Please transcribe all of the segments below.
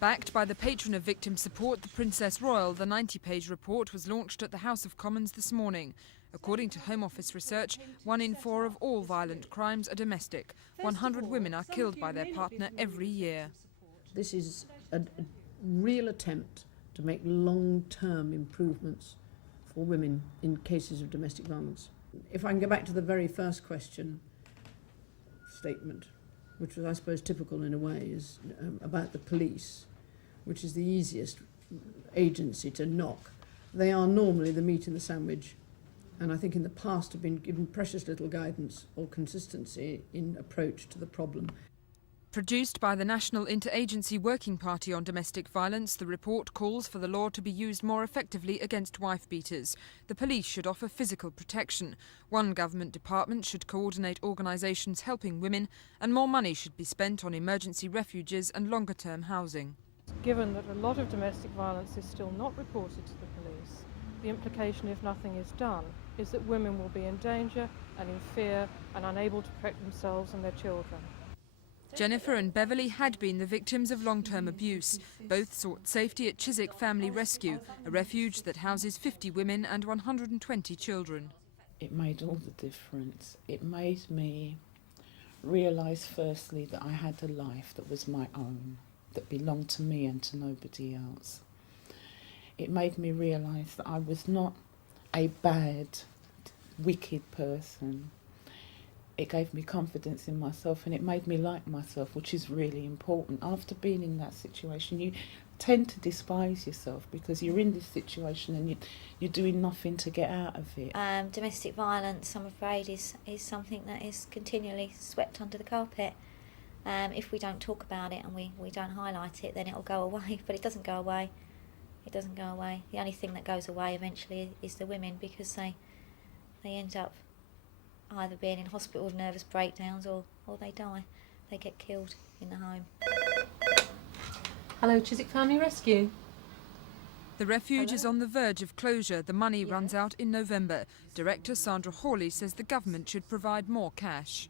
Backed by the patron of victim support, the Princess Royal, the 90-page report was launched at the House of Commons this morning. According to Home Office research, 1 in 4 of all violent crimes are domestic. 100 women are killed by their partner every year. This is a real attempt to make long-term improvements for women in cases of domestic violence. If I can go back to the very first question statement, which was, I suppose, typical in a way, is about the police, which is the easiest agency to knock. They are normally the meat in the sandwich, and I think in the past have been given precious little guidance or consistency in approach to the problem. Produced by the National Interagency Working Party on Domestic Violence, the report calls for the law to be used more effectively against wife-beaters. The police should offer physical protection. One government department should coordinate organisations helping women, and more money should be spent on emergency refuges and longer-term housing. Given that a lot of domestic violence is still not reported to the police, the implication, if nothing is done, is that women will be in danger and in fear and unable to protect themselves and their children. Jennifer and Beverly had been the victims of long-term abuse. Both sought safety at Chiswick Family Rescue, a refuge that houses 50 women and 120 children. It made all the difference. It made me realise firstly that I had a life that was my own, that belonged to me and to nobody else. It made me realise that I was not a bad, wicked person. It gave me confidence in myself, and it made me like myself, which is really important. After being in that situation, you tend to despise yourself because you're in this situation and you're doing nothing to get out of it. Domestic violence, I'm afraid, is something that is continually swept under the carpet. If we don't talk about it and we don't highlight it, then it'll go away, but it doesn't go away. It doesn't go away. The only thing that goes away eventually is the women, because they end up either being in hospital with nervous breakdowns or they die. They get killed in the home. Hello, Chiswick Family Rescue. The refuge is on the verge of closure. The money runs out in November. Director Sandra Hawley says the government should provide more cash.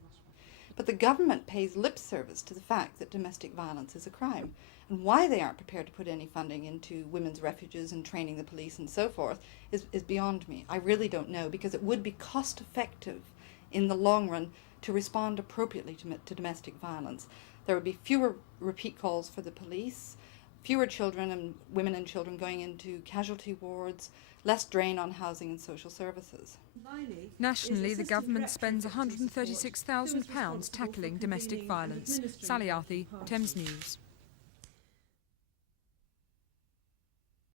But the government pays lip service to the fact that domestic violence is a crime. And why they aren't prepared to put any funding into women's refuges and training the police and so forth is beyond me. I really don't know, because it would be cost effective in the long run to respond appropriately to domestic violence. There would be fewer repeat calls for the police, fewer children and women and children going into casualty wards, less drain on housing and social services. Nationally, the government spends £136,000 tackling domestic violence. Sally Arthey, Thames News.